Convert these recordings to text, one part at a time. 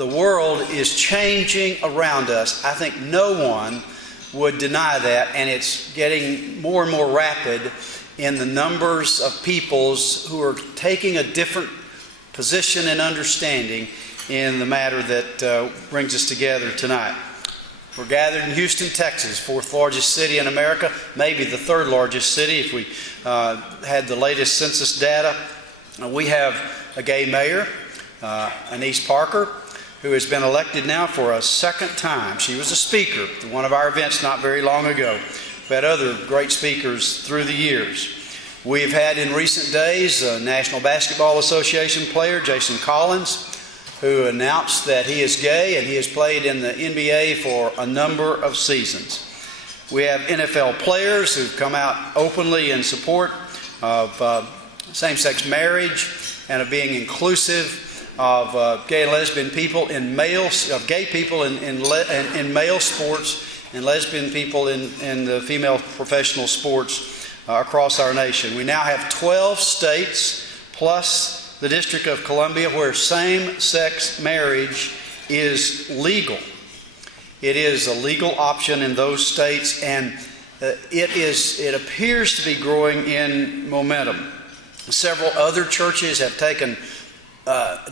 the world is changing around us. I think no one would deny that, and it's getting more and more rapid in the numbers of peoples who are taking a different position and understanding in the matter that brings us together tonight. We're gathered in Houston, Texas, fourth largest city in America, maybe the third largest city if we had the latest census data. We have a gay mayor, Anise Parker, who has been elected now for a second time. She was a speaker at one of our events not very long ago. We had other great speakers through the years. We've had in recent days a National Basketball Association player, Jason Collins, who announced that he is gay, and he has played in the NBA for a number of seasons. We have NFL players who've come out openly in support of same-sex marriage and of being inclusive of gay and lesbian people in male sports and lesbian people in the female professional sports across our nation. We now have 12 states plus the District of Columbia where same-sex marriage is legal. It is a legal option in those states, and it appears to be growing in momentum. Several other churches have taken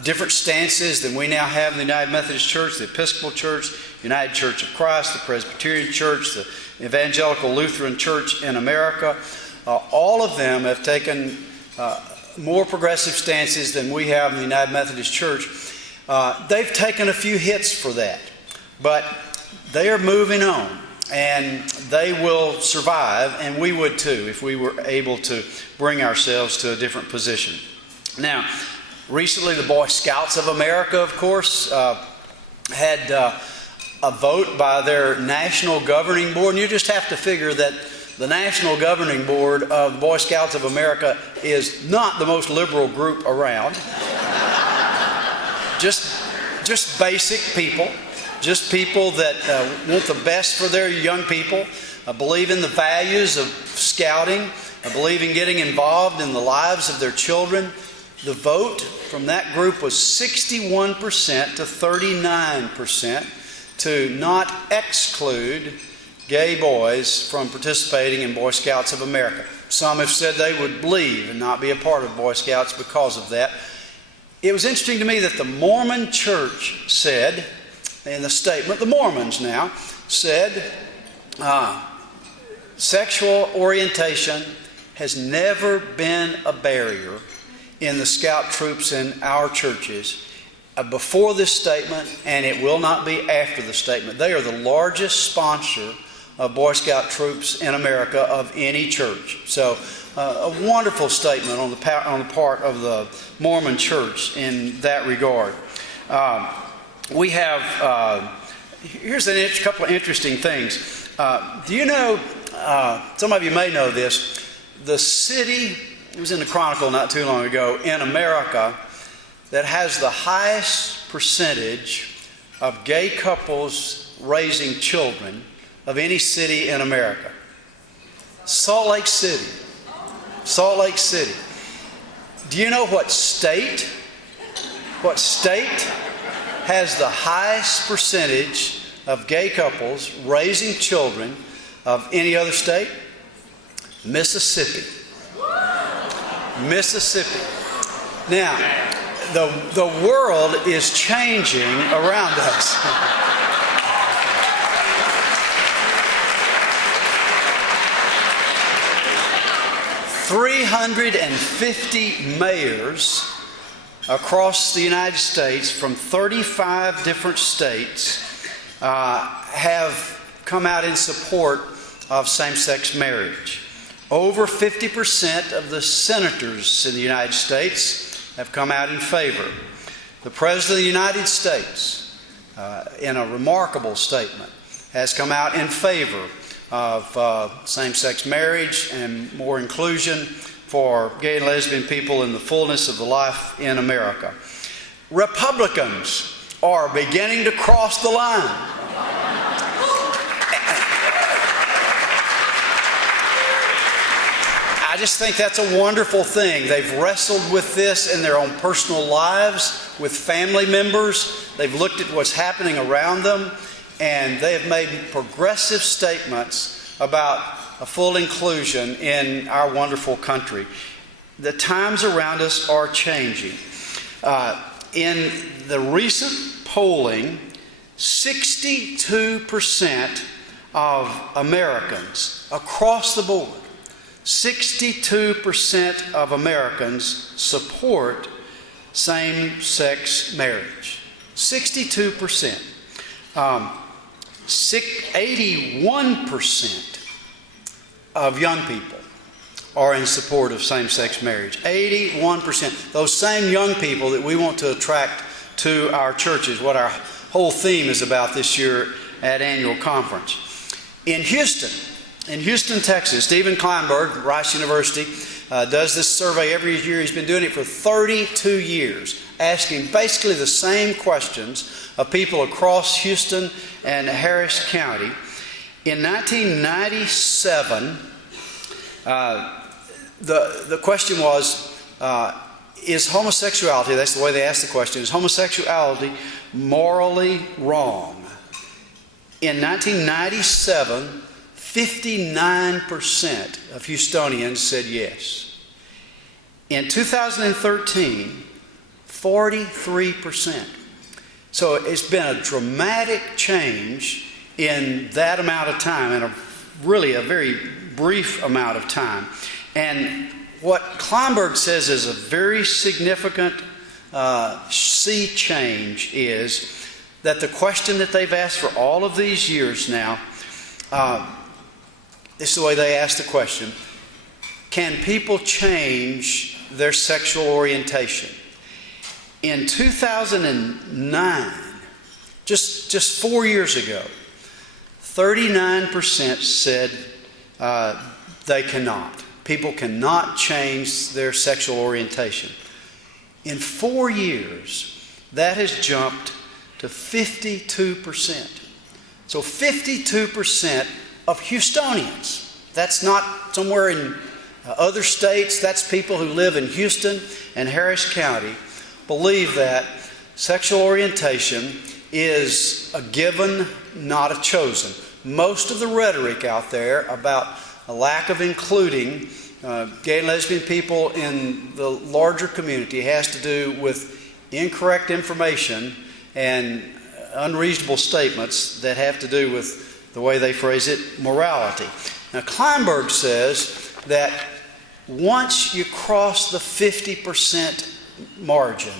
different stances than we now have in the United Methodist Church, the Episcopal Church, United Church of Christ, the Presbyterian Church, the Evangelical Lutheran Church in America. All of them have taken more progressive stances than we have in the United Methodist Church. They've taken a few hits for that, but they are moving on, and they will survive, and we would too if we were able to bring ourselves to a different position. Now, recently, the Boy Scouts of America, of course, had a vote by their national governing board. And you just have to figure that the national governing board of the Boy Scouts of America is not the most liberal group around. just basic people. Just people that want the best for their young people, believe in the values of scouting, believe in getting involved in the lives of their children. The vote from that group was 61% to 39% to not exclude gay boys from participating in Boy Scouts of America. Some have said they would leave and not be a part of Boy Scouts because of that. It was interesting to me that the Mormon Church said, in the statement, the Mormons now said, sexual orientation has never been a barrier in the scout troops in our churches before this statement, and it will not be after the statement. They are the largest sponsor of Boy Scout troops in America of any church. So a wonderful statement on the part of the Mormon Church in that regard. We have, here's a couple of interesting things. Do you know, some of you may know this, the city, it was in the Chronicle not too long ago, in America that has the highest percentage of gay couples raising children of any city in America? Salt Lake City. Salt Lake City. Do you know what state has the highest percentage of gay couples raising children of any other state? Mississippi. Mississippi. Now, the world is changing around us. $350 mayors across the United States from 35 different states have come out in support of same-sex marriage. Over 50% of the senators in the United States have come out in favor. The President of the United States, in a remarkable statement, has come out in favor of same-sex marriage and more inclusion for gay and lesbian people in the fullness of the life in America. Republicans are beginning to cross the line. I just think that's a wonderful thing. They've wrestled with this in their own personal lives, with family members. They've looked at what's happening around them, and they have made progressive statements about a full inclusion in our wonderful country. The times around us are changing. In the recent polling, 62% of Americans across the board, 62% of Americans support same-sex marriage. 62%. 81% of young people are in support of same-sex marriage. 81%. Those same young people that we want to attract to our churches, what our whole theme is about this year at annual conference. In Houston, Texas, Stephen Kleinberg, Rice University, does this survey every year. He's been doing it for 32 years, asking basically the same questions of people across Houston and Harris County. In 1997, the question was, is homosexuality, that's the way they asked the question, is homosexuality morally wrong? In 1997, 59% of Houstonians said yes. In 2013, 43%. So it's been a dramatic change in that amount of time, and really a very brief amount of time. And what Kleinberg says is a very significant sea change is that the question that they've asked for all of these years now, this is the way they ask the question: can people change their sexual orientation? In 2009, just 4 years ago, 39% said they cannot. People cannot change their sexual orientation. In 4 years, that has jumped to 52%. So 52% of Houstonians. That's not somewhere in other states. That's people who live in Houston and Harris County believe that sexual orientation is a given, not a chosen. Most of the rhetoric out there about a lack of including gay and lesbian people in the larger community has to do with incorrect information and unreasonable statements that have to do with the way they phrase it, morality. Now, Kleinberg says that once you cross the 50% margin,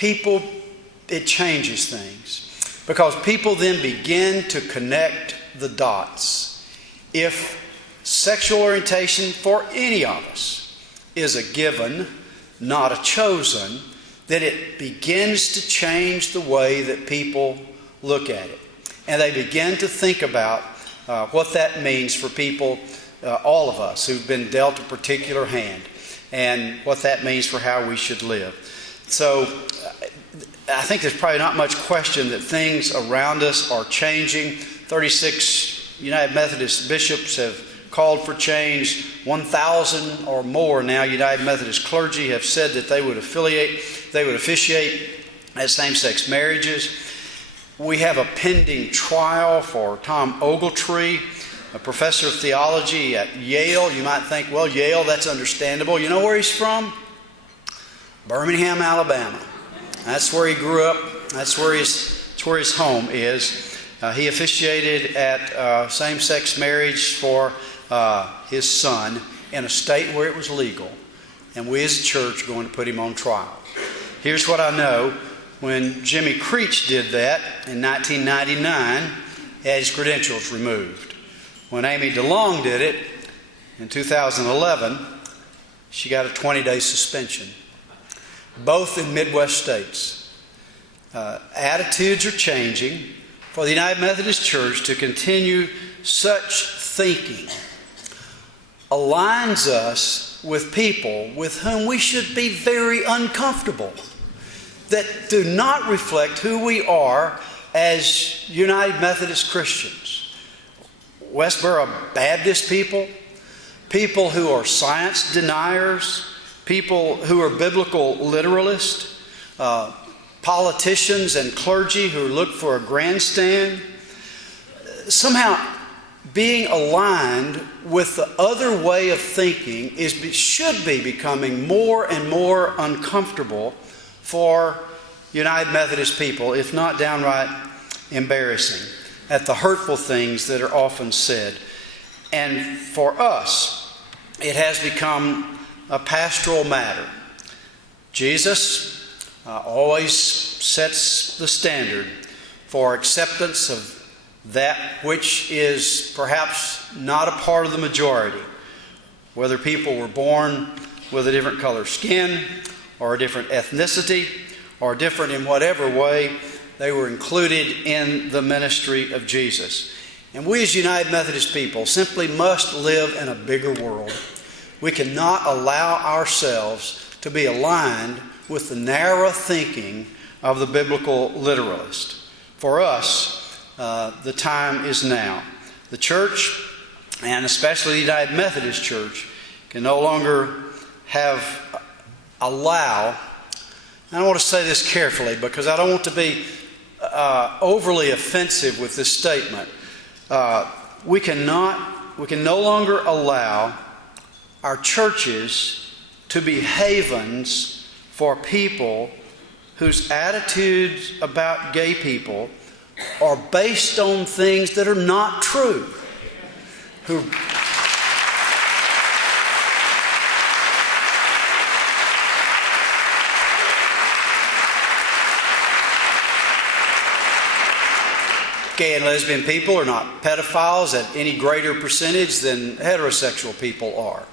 it changes things. Because people then begin to connect the dots. If sexual orientation for any of us is a given, not a chosen, then it begins to change the way that people look at it. And they begin to think about what that means for people, all of us who've been dealt a particular hand, and what that means for how we should live. So I think there's probably not much question that things around us are changing. 36 United Methodist bishops have called for change. 1,000 or more now United Methodist clergy have said that they would officiate as same-sex marriages. We have a pending trial for Tom Ogletree, a professor of theology at Yale. You might think, well, Yale, that's understandable. You know where he's from? Birmingham, Alabama. That's where he grew up. That's where his home is. He officiated at same-sex marriage for his son in a state where it was legal. And we as a church are going to put him on trial. Here's what I know. When Jimmy Creech did that in 1999, he had his credentials removed. When Amy DeLong did it in 2011, she got a 20-day suspension. Both in Midwest states. Attitudes are changing. For the United Methodist Church to continue such thinking aligns us with people with whom we should be very uncomfortable, that do not reflect who we are as United Methodist Christians. Westboro Baptist people who are science deniers, people who are biblical literalists, politicians and clergy who look for a grandstand. Somehow being aligned with the other way of thinking should be becoming more and more uncomfortable for United Methodist people, if not downright embarrassing, at the hurtful things that are often said. And for us, it has become a pastoral matter. Jesus always sets the standard for acceptance of that which is perhaps not a part of the majority, whether people were born with a different color skin or a different ethnicity or different in whatever way, they were included in the ministry of Jesus. And we as United Methodist people simply must live in a bigger world. We cannot allow ourselves to be aligned with the narrow thinking of the biblical literalist. For us, the time is now. The church, and especially the United Methodist Church, can no longer allow, and I want to say this carefully because I don't want to be overly offensive with this statement. We can no longer allow our churches to be havens for people whose attitudes about gay people are based on things that are not true. Gay and lesbian people are not pedophiles at any greater percentage than heterosexual people are.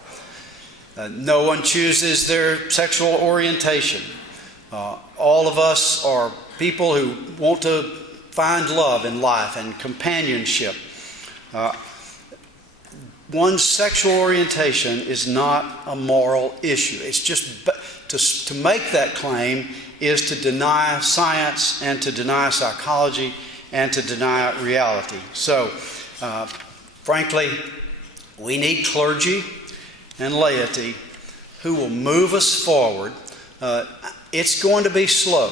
No one chooses their sexual orientation. All of us are people who want to find love in life and companionship. One's sexual orientation is not a moral issue. It's just to make that claim is to deny science and to deny psychology and to deny reality. So, frankly, we need clergy and laity who will move us forward. It's going to be slow.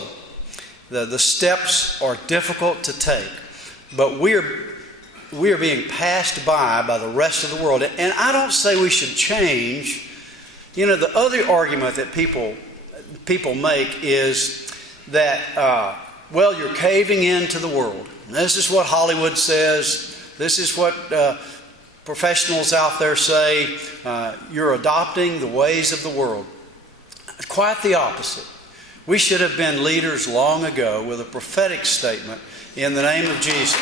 The steps are difficult to take, but we are being passed by the rest of the world. And I don't say we should change. You know, the other argument that people make is that, well, you're caving into the world. This is what Hollywood says. This is what professionals out there say. You're adopting the ways of the world. Quite the opposite. We should have been leaders long ago with a prophetic statement in the name of Jesus.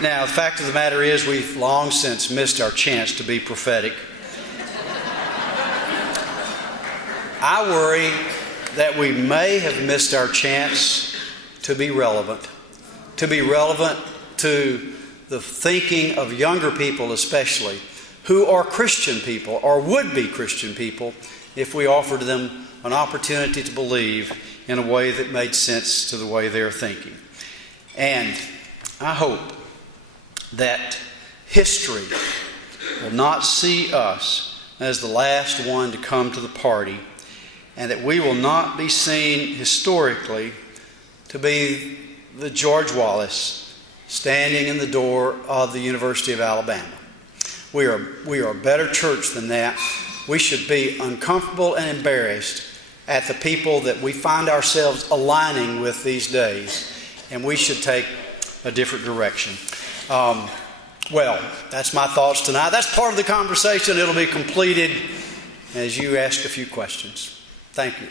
Now, the fact of the matter is we've long since missed our chance to be prophetic. I worry that we may have missed our chance to be relevant to the thinking of younger people especially, who are Christian people or would be Christian people if we offered them an opportunity to believe in a way that made sense to the way they're thinking. And I hope that history will not see us as the last one to come to the party, and that we will not be seen historically to be the George Wallace standing in the door of the University of Alabama. We are a better church than that. We should be uncomfortable and embarrassed at the people that we find ourselves aligning with these days, and we should take a different direction. Well, that's my thoughts tonight. That's part of the conversation. It'll be completed as you ask a few questions. Thank you.